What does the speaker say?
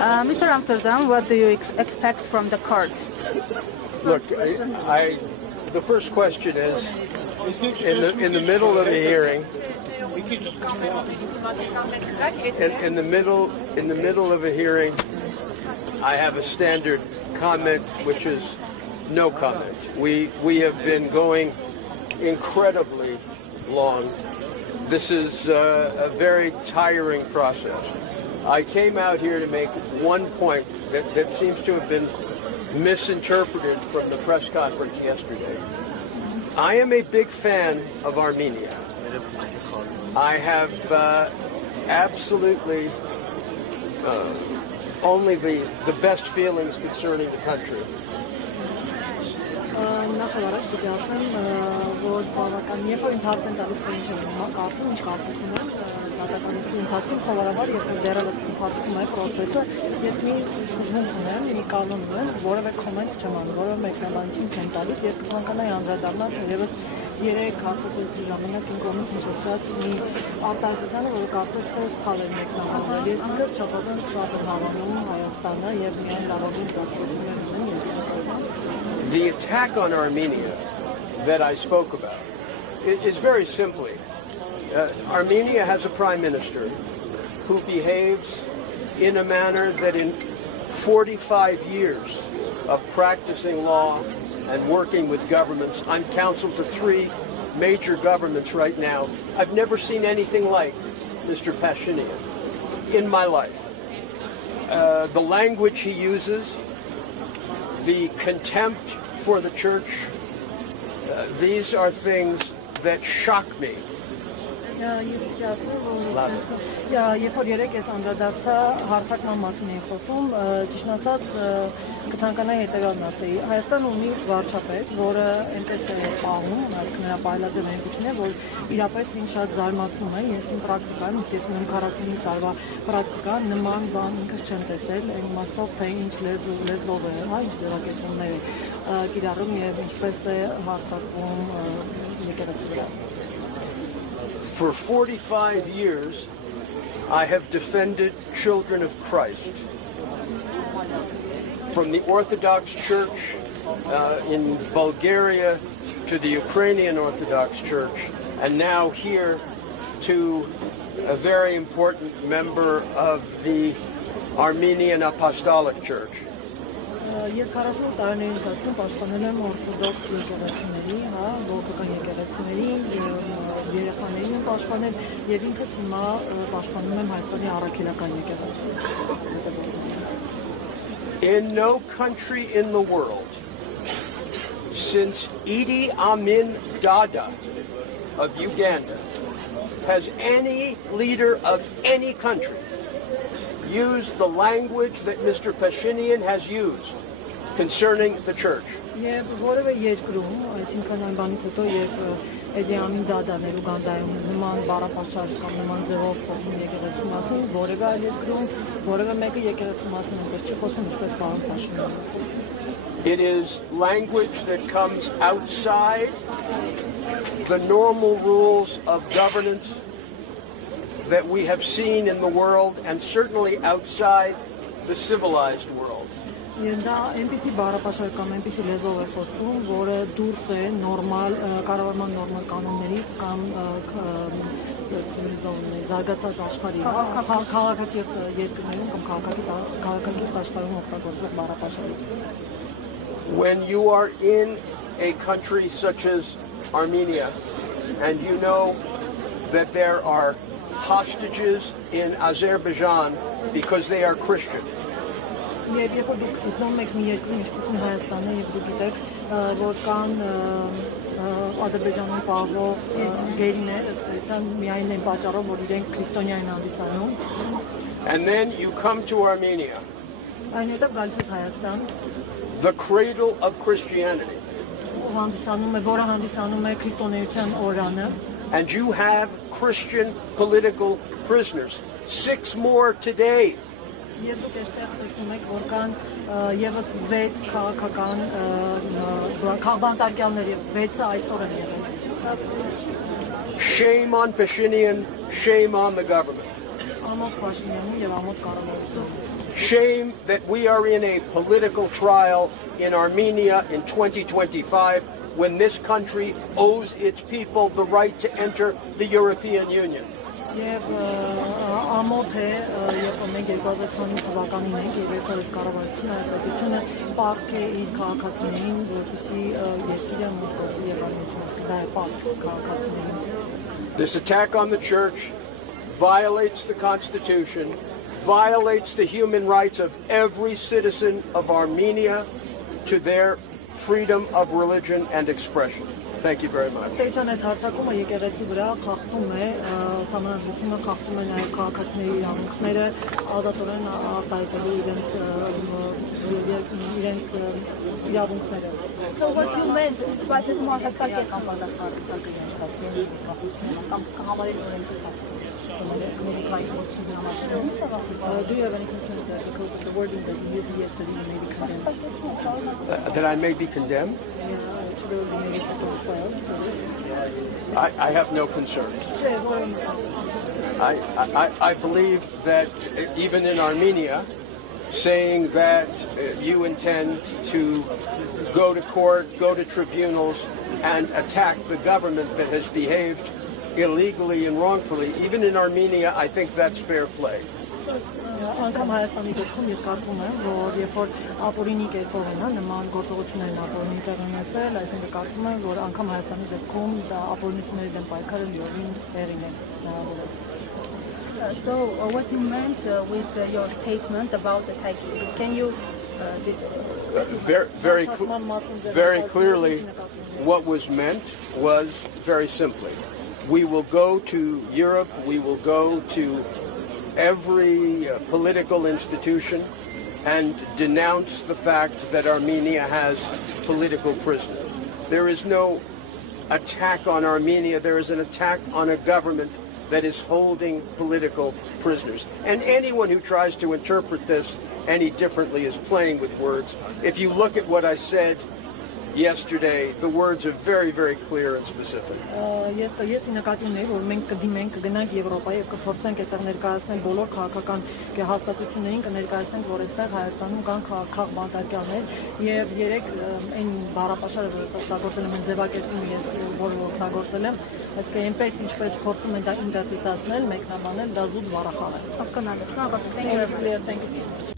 Mr. Amsterdam, what do you expect from the court? Look, the first question is, in the middle of the hearing, in the middle of a hearing, I have a standard comment, which is no comment. We have been going incredibly long. This is a very tiring process. I came out here to make one point that seems to have been misinterpreted from the press conference yesterday. I am a big fan of Armenia. I have absolutely only the best feelings concerning the country. Երեք հացածի ժամանակ ինձ կողմից հնչեցրած մի արտահայտության, որը կարծես թե սխալ է մեկնաբանել։ Ես ինքս չափազանց շատ եմ հավանում Հայաստանը եւ միայն լավագույն դաշտություններ ունեմ երկրորդ։ The attack on Armenia that I spoke about is very simply, Armenia has a prime minister who behaves in a manner that in 45 years of practicing law and working with governments, I'm counsel to 3 major governments right now. I've never seen anything like Mr. Pashinyan in my life. The language he uses, the contempt for the church, these are things that shock me. Երբ որ երեք ես անդրադարձա հարցակման մասին էի խոսում, ճիշտ ասած կցանկանայի հետևյալն ասեի. Հայաստանը ունի վարչապետ, որը այնպես է պահում, այսինքն նրա պայլաձև այնպիսին է, որ իրապես ինձ շատ զարմացնում է, ես իմ պրակտիկայում, իսկ ես ունեմ 45 տարվա պրակտիկա, նման բան ինքս չեմ տեսել, այն իմաստով, թե ինչ լեզվով է, ինչ ձևակերպումներ է կիրառում եւ ինչպես է հարձակվում եկեղեցու վրա. For 45 years, I have defended children of Christ. From the Orthodox Church in Bulgaria to the Ukrainian Orthodox Church, and now here to a very important member of the Armenian Apostolic Church. Ես 40 տարիների ընթացքում պաշտպանել եմ օրթոդոքս եկեղեցիների, բողոքական եկեղեցիների, երեխաներին եմ պաշտպանել եւ ինքս հիմա պաշտպանում եմ Հայաստանի առաքելական եկեղեցին։ In no country in the world since Idi Amin Dada of Uganda has any leader of any country used the language that Mr. Pashinyan has used concerning the church. Եվ որևէ երկրում, այսինքն այն բանից հետո, երբ Էդի Ամին Դադան էր Ուգանդայում նման բառապաշար կամ նման ձևով խոսում եկեղեցու մասին, որևէ այլ երկրում, որևէ մեկը եկեղեցու մասին այնպես չի խոսում, ինչպես պարոն Փաշինյանը։ It is language that comes outside the normal rules of governance that we have seen in the world and certainly outside the civilized world. Դա այնպիսի բառապաշար կամ այնպիսի լեզվով է խոսում, որը դուրս է նորմալ կառավարման նորմալ կանոններից կամ զարգացած աշխարհի քաղաքակիրթ երկրներում կամ քաղաքակիրթ աշխարհում օգտագործող բառապաշարից. When you are in a country such as Armenia and you know that there are hostages in Azerbaijan because they are Christian. Եվ երբ որ դուք գտնում եք մի երկրում, ինչպես է Հայաստանը, եւ դուք գիտեք, որ կան Ադրբեջանում պահվող գերիներ, ըստ միայն այն պատճառով, որ իրենք քրիստոնյա են հանդիսանում. And then you come to Armenia, այնուհետև գալիս եք Հայաստան, the cradle of Christianity, որը հանդիսանում է քրիստոնեության օրրանը, and you have Christian political prisoners, 6 more today. Եվ դուք այստեղ տեսնում եք, որ կան եւս 6 քաղաքական քաղբանտարկյալներ եւ 6-ը այսօր են եղել։ Shame on Pashinyan, shame on the government. Ամոթ Փաշինյանին եւ ամոթ կառավարությանը։ shame that we are in a political trial in Armenia in 2025 when this country owes its people the right to enter the European Union. Եվ ամոթ է, երբ մենք 2020 թվականին ենք եւ այս կառավարությունը պետությունը պարտք է իր քաղաքացիներին, որպեսզի երկիրը մուտք եւ անունից դա է պարտք քաղաքացիներին. This attack on the church violates the Constitution, violates the human rights of every citizen of Armenia to their freedom of religion and expression. Thank you very much. Ստեյցան այս հարցակումը եկեղեցի վրա խախտում է, համանadrությունը խախտում է նաև քաղաքացիների իրավունքները, ազատորեն արտահայտելու իրենց իրավունքները. So what you meant, բայց այդ մարդասպարքի Do you have any concerns that because of the wording that you used yesterday you may be condemned? That I may be condemned? Yeah, I have no concerns. I believe that even in Armenia, saying that you intend to go to court, go to tribunals, and attack the government that has behaved illegally and wrongfully, even in Armenia, I think that's fair play. Անկամ Հայաստանի դեպքում ես կարծում եմ, որ երբ որ ապօրինի կերպով են նման գործողություններն ապօրինի տեղ ունեցել, այսինքն կարծում եմ, որ անկամ Հայաստանի դեպքում դա ապօրինությունների դեմ պայքարը լիովին տեղին է հնարավոր։ So what you meant with your statement about the Taiki, can you very clearly, what was meant was very simply, we will go to Europe, we will go to every political institution and denounce the fact that Armenia has political prisoners. There is no attack on Armenia, there is an attack on a government that is holding political prisoners. And anyone who tries to interpret this any differently is playing with words. If you look at what I said yesterday, the words are very, very clear and specific. Ես նկատի ունեի, որ մենք կդիմենք, կգնանք Եվրոպա եւ կփորձենք այդտեղ ներկայացնել բոլոր քաղաքական հաստատություններին, կներկայացնենք, որ այստեղ Հայաստանում կան քաղաք բանտարկյալներ եւ երեք այն բառապաշարը, որ օգտագործել եմ ձևակերպում ես, որ օգտագործել եմ, այսինքն այնպես ինչպես փորձում են դա ինտերպրետացնել, մեկնաբանել, դա զուտ բառախաղ է։ Հասկանալի։ Thank you.